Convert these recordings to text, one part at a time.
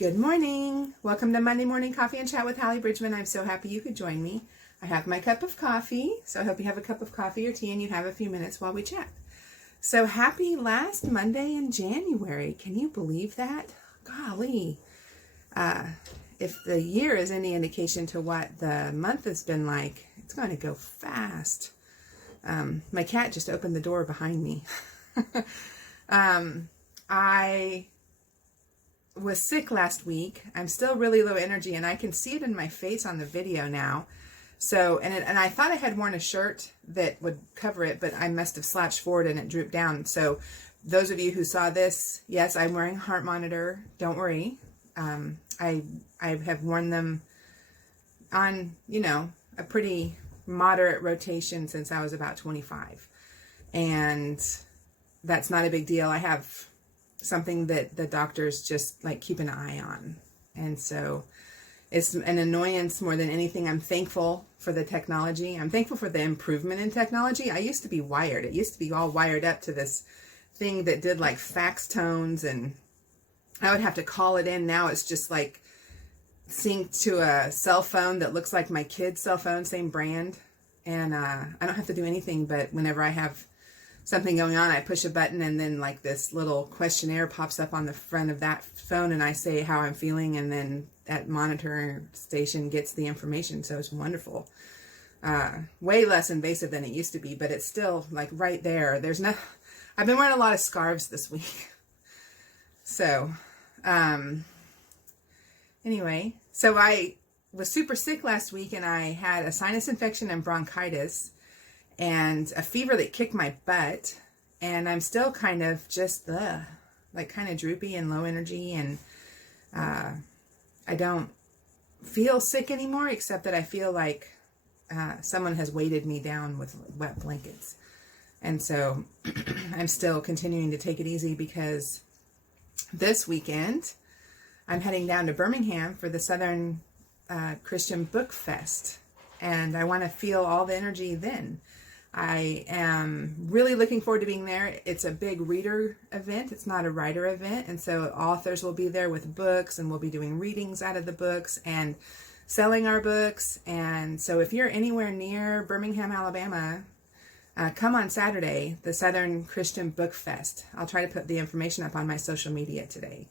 Good morning. Welcome to Monday Morning Coffee and Chat with Hallee Bridgeman. I'm so happy you could join me. I have my cup of coffee, so I hope you have a cup of coffee or tea and you have a few minutes while we chat. So happy last Monday in January. Can you believe that? Golly. If the year is any indication to what the month has been like, it's going to go fast. My cat just opened the door behind me. I was sick last week. I'm still really low energy and I can see it in my face on the video now. So, and I thought I had worn a shirt that would cover it, but I must have slouched forward and it drooped down. So those of you who saw this, yes, I'm wearing a heart monitor. Don't worry. I have worn them on, a pretty moderate rotation since I was about 25. And that's not a big deal. I have something that the doctors just like keep an eye on. And so it's an annoyance more than anything. I'm thankful for the technology. I'm thankful for the improvement in technology. I used to be wired. It used to be all wired up to this thing that did like fax tones and I would have to call it in. Now it's just like synced to a cell phone that looks like my kid's cell phone, same brand. And I don't have to do anything, but whenever I have something going on, I push a button and then like this little questionnaire pops up on the front of that phone and I say how I'm feeling and then that monitor station gets the information. So it's wonderful. Way less invasive than it used to be, but it's still like right there. I've been wearing a lot of scarves this week. So, anyway, so I was super sick last week and I had a sinus infection and bronchitis and a fever that kicked my butt, and I'm still kind of just kind of droopy and low energy, and I don't feel sick anymore except that I feel like someone has weighted me down with wet blankets. And so I'm still continuing to take it easy because this weekend I'm heading down to Birmingham for the Southern Christian Book Fest, and I want to feel all the energy then. I am really looking forward to being there. It's a big reader event. It's not a writer event. And so authors will be there with books and we'll be doing readings out of the books and selling our books. And so if you're anywhere near Birmingham, Alabama, come on Saturday, the Southern Christian Book Fest. I'll try to put the information up on my social media today.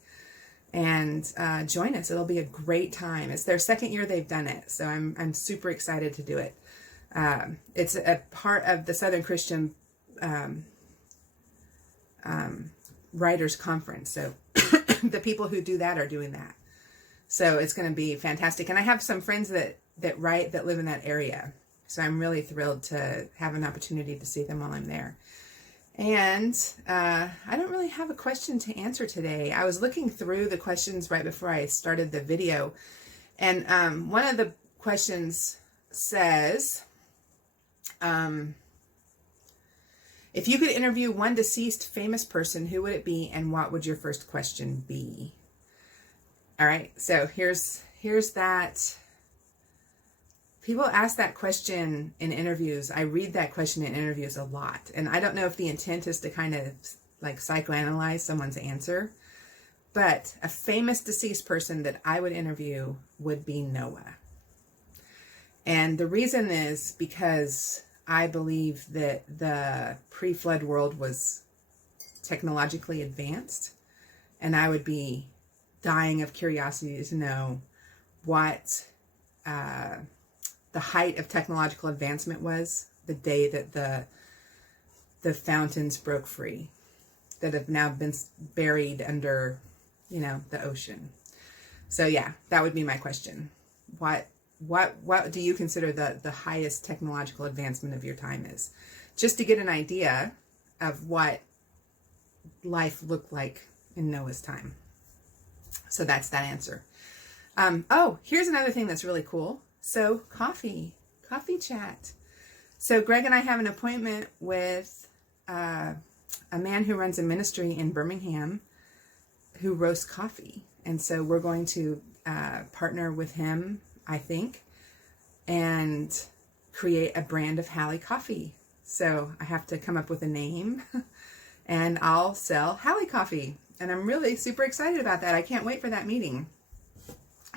And join us. It'll be a great time. It's their second year they've done it. So I'm super excited to do it. It's a part of the Southern Christian Writers Conference. So the people who do that are doing that. So it's going to be fantastic. And I have some friends that write that live in that area. So I'm really thrilled to have an opportunity to see them while I'm there. And I don't really have a question to answer today. I was looking through the questions right before I started the video. And one of the questions says, if you could interview one deceased famous person, who would it be and what would your first question be? All right, so here's that. People ask that question in interviews. I read that question in interviews a lot. And I don't know if the intent is to kind of like psychoanalyze someone's answer, but a famous deceased person that I would interview would be Noah. And the reason is because I believe that the pre-flood world was technologically advanced, and I would be dying of curiosity to know what the height of technological advancement was the day that the fountains broke free, that have now been buried under, the ocean. So yeah, that would be my question. What do you consider the highest technological advancement of your time is? Just to get an idea of what life looked like in Noah's time. So that's that answer. Here's another thing that's really cool. So coffee chat. So Greg and I have an appointment with a man who runs a ministry in Birmingham who roasts coffee. And so we're going to partner with him, I think, and create a brand of Hallee coffee. So I have to come up with a name and I'll sell Hallee coffee. And I'm really super excited about that. I can't wait for that meeting.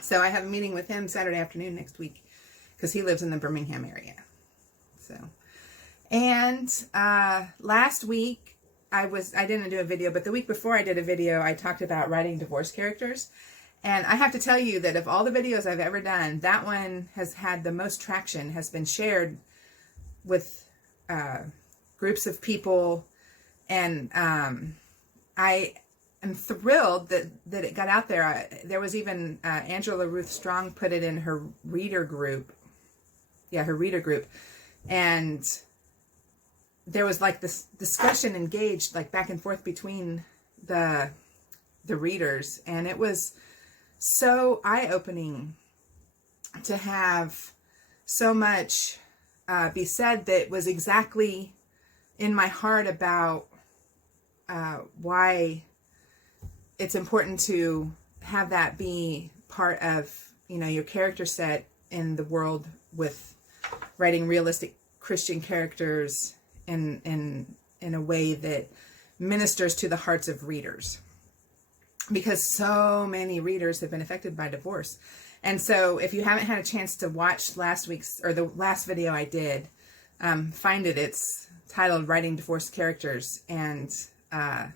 So I have a meeting with him Saturday afternoon next week because he lives in the Birmingham area. So, and last week I didn't do a video, but the week before I did a video, I talked about writing divorce characters. And I have to tell you that of all the videos I've ever done, that one has had the most traction, has been shared with groups of people. And I am thrilled that it got out there. There was even Angela Ruth Strong put it in her reader group. Yeah, her reader group. And there was like this discussion engaged, like back and forth between the readers. And it was so eye-opening to have so much be said that was exactly in my heart about why it's important to have that be part of, you know, your character set in the world with writing realistic Christian characters in a way that ministers to the hearts of readers. Because so many readers have been affected by divorce. And so if you haven't had a chance to watch last week's, or the last video I did, find it. It's titled Writing Divorce Characters. And I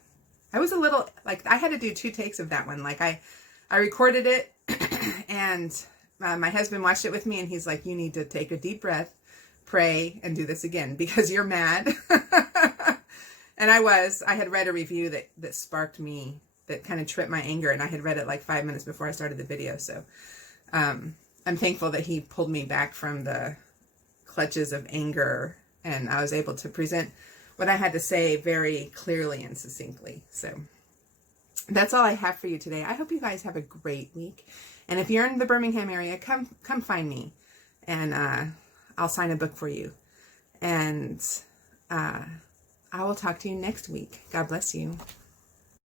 was a little, like, I had to do 2 takes of that one. Like, I recorded it, and my husband watched it with me, and he's like, you need to take a deep breath, pray, and do this again, because you're mad. And I had read a review that sparked me, that kind of tripped my anger, and I had read it like 5 minutes before I started the video. So I'm thankful that he pulled me back from the clutches of anger, and I was able to present what I had to say very clearly and succinctly. So that's all I have for you today. I hope you guys have a great week. And if you're in the Birmingham area, come find me, and I'll sign a book for you. And I will talk to you next week. God bless you.